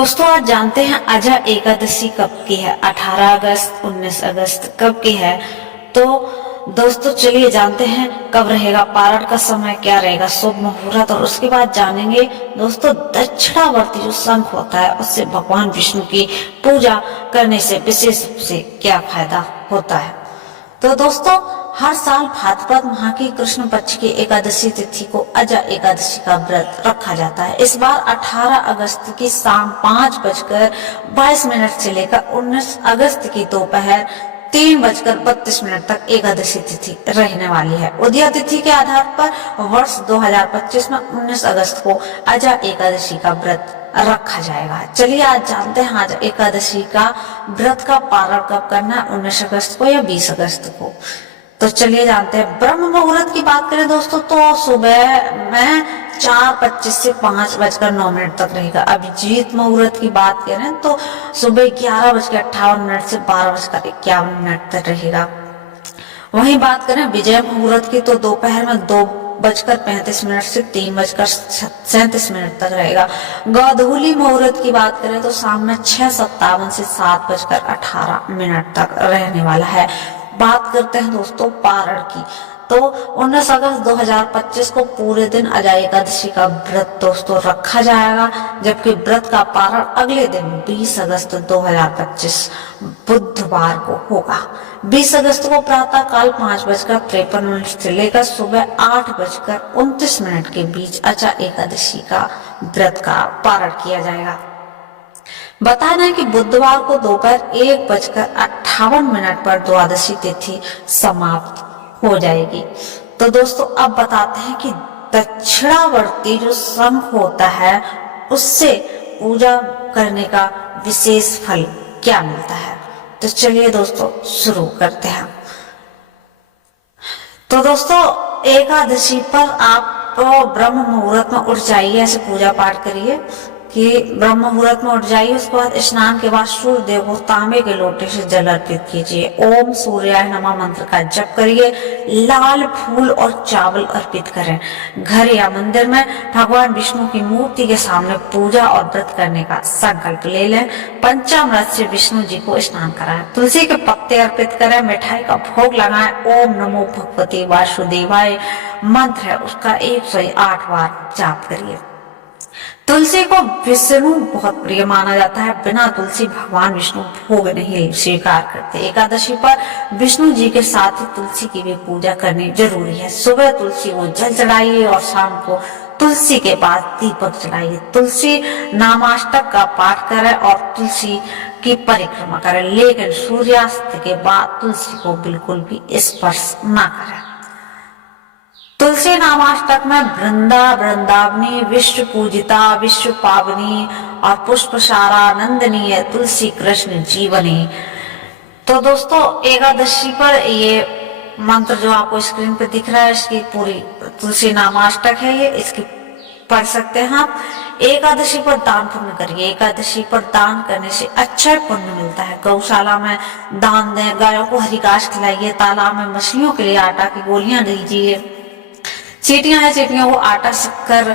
दोस्तों आज जानते हैं अजा एकादशी कब की है। 18 अगस्त 19 अगस्त कब की है। तो दोस्तों चलिए जानते हैं कब रहेगा पारण का समय, क्या रहेगा शुभ मुहूर्त, और उसके बाद जानेंगे दोस्तों दक्षिणावर्ती जो शंख होता है उससे भगवान विष्णु की पूजा करने से विशेष रूप से क्या फायदा होता है। तो दोस्तों हर साल भाद्रपद माह की कृष्ण पक्ष की एकादशी तिथि को अजा एकादशी का व्रत रखा जाता है। इस बार 18 अगस्त की शाम 5:22 से लेकर 19 अगस्त की दोपहर 3:32 तक एकादशी तिथि रहने वाली है। उदया तिथि के आधार पर वर्ष 2025 में 19 अगस्त को अजा एकादशी का व्रत रखा जाएगा। चलिए आज जानते हैं आज एकादशी का व्रत का पारण कब करना है, 19 अगस्त को या 20 अगस्त को। तो चलिए जानते हैं। ब्रह्म मुहूर्त की बात करें दोस्तों तो सुबह में 4:25 से 5:09 तक रहेगा। अभिजीत मुहूर्त की बात करें तो सुबह 11:58 से 12:51 तक रहेगा। वहीं बात करें विजय मुहूर्त की तो दोपहर में 2:35 से 3:37 तक रहेगा। गोधूली मुहूर्त की बात करें तो शाम में 6:57 से 7:18 तक रहने वाला है। बात करते हैं दोस्तों पारण की तो 19 अगस्त 2025 को पूरे दिन अजा एकादशी का व्रत दोस्तों रखा जाएगा, जबकि व्रत का पारण अगले दिन 20 अगस्त 2025 बुधवार को होगा। 20 अगस्त को प्रातः काल 5:53 से लेकर सुबह 8:29 के बीच अजा एकादशी का व्रत का पारण किया जाएगा। बताना है कि बुधवार को दोपहर 1:58 पर द्वादशी तिथि समाप्त हो जाएगी। तो दोस्तों अब बताते हैं कि दक्षिणावर्ती जो शंख होता है उससे पूजा करने का विशेष फल क्या मिलता है। तो चलिए दोस्तों शुरू करते हैं। तो दोस्तों एकादशी पर आप ब्रह्म मुहूर्त में उठ जाइए, ऐसे पूजा पाठ करिए कि ब्रह्म मुहूर्त में उठ जाइए। उसके बाद स्नान के बाद सूर्य देव को तांबे के लोटे से जल अर्पित कीजिए। ओम सूर्याय नमः मंत्र का जप करिए। लाल फूल और चावल अर्पित करें। घर या मंदिर में भगवान विष्णु की मूर्ति के सामने पूजा और व्रत करने का संकल्प ले लें। पंचामृत से विष्णु जी को स्नान कराएं। तुलसी के पत्ते अर्पित करें। मिठाई का भोग लगाएं। ओम नमो भगवते वासुदेवाय मंत्र है उसका 108 बार जाप करिए। तुलसी को विष्णु बहुत प्रिय माना जाता है। बिना तुलसी भगवान विष्णु भोग नहीं स्वीकार करते। एकादशी पर विष्णु जी के साथ ही तुलसी की भी पूजा करनी जरूरी है। सुबह तुलसी को जल चढ़ाइए और शाम को तुलसी के बाद दीपक जलाइए। तुलसी नामाष्टक का पाठ करें और तुलसी की परिक्रमा करें, लेकिन सूर्यास्त के बाद तुलसी को बिल्कुल भी स्पर्श न करें। तुलसी नामाष्टक में वृंदा वृंदावनी विश्व पूजिता विश्व पावनी और पुष्पसारा नंदनीय तुलसी कृष्ण जीवनी। तो दोस्तों एकादशी पर ये मंत्र जो आपको स्क्रीन पे दिख रहा है इसकी पूरी तुलसी नामाष्टक है, ये इसकी पढ़ सकते हैं आप। एकादशी पर दान पुण्य करिए। एकादशी पर दान करने से अच्छा पुण्य मिलता है। गौशाला में दान दें। गायों को हरी घास खिलाइए। तालाब में मछलियों के लिए आटा की गोलियां दीजिए। चींटियां हैं, चींटियों को आटा शक्कर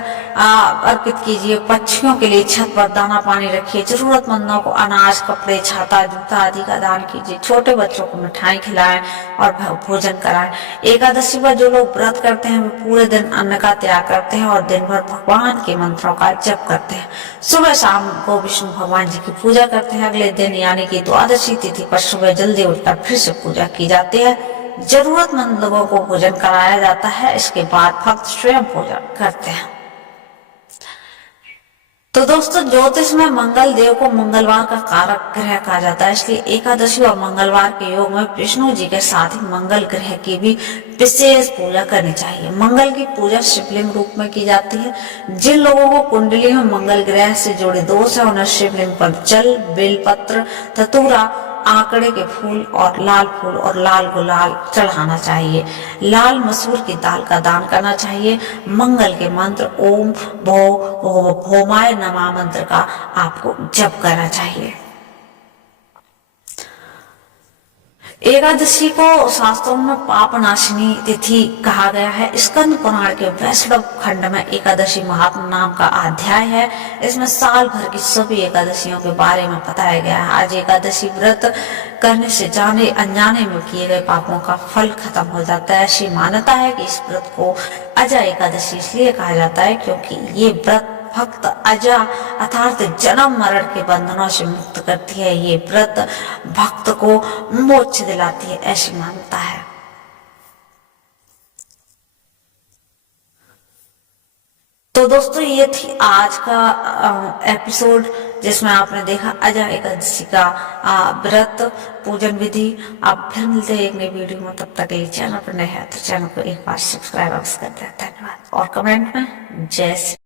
अर्पित कीजिए। पक्षियों के लिए छत पर दाना पानी रखिए। जरूरतमंदों को अनाज कपड़े छाता जूता आदि का दान कीजिए। छोटे बच्चों को मिठाई खिलाएं और भोजन कराएं। एकादशी पर जो लोग व्रत करते हैं वे पूरे दिन अन्न का त्याग करते हैं और दिन भर भगवान के मंत्रों का जप करते हैं। सुबह शाम को विष्णु भगवान जी की पूजा करते हैं। अगले दिन यानी कि द्वादशी तिथि पर सुबह जल्दी उठकर फिर से पूजा की जाती है। जरूरतमंद लोगों को भोजन कराया जाता है। इसके बाद भक्त स्वयं भोजन करते हैं। तो दोस्तों ज्योतिष में मंगल देव को मंगलवार का कारक ग्रह कहा जाता है, इसलिए एकादशी और मंगलवार के योग में विष्णु जी के साथ ही मंगल ग्रह की भी विशेष पूजा करनी चाहिए। मंगल की पूजा शिवलिंग रूप में की जाती है। जिन लोगों को कुंडली में मंगल ग्रह से जुड़े दोष है उन्हें शिवलिंग पर जल बेलपत्र धतूरा आंकड़े के फूल और लाल गुलाल चढ़ाना चाहिए। लाल मसूर की दाल का दान करना चाहिए। मंगल के मंत्र ओम भौमाय नमः मंत्र का आपको जप करना चाहिए। एकादशी को शास्त्रों में पाप नाशिनी तिथि कहा गया है। स्कंद पुराण के वैष्णव खंड में एकादशी महात्म नाम का अध्याय है। इसमें साल भर की सभी एकादशियों के बारे में बताया गया है। आज एकादशी व्रत करने से जाने अनजाने में किए गए पापों का फल खत्म हो जाता है। ऐसी मान्यता है कि इस व्रत को अजा एकादशी इसलिए कहा जाता है क्योंकि ये व्रत भक्त अजा अर्थात जन्म मरण के बंधनों से मुक्त करती है। ये व्रत भक्त को मोक्ष दिलाती है, ऐसी मान्यता है। तो दोस्तों ये थी आज का एपिसोड जिसमें आपने देखा अजा एकादशी का व्रत पूजन विधि। आप फिर मिलते हैं एक नई वीडियो में, तब तक के लिए चैनल पर नए हैं तो चैनल को एक बार सब्सक्राइब कर दें। धन्यवाद और कमेंट में जय श्री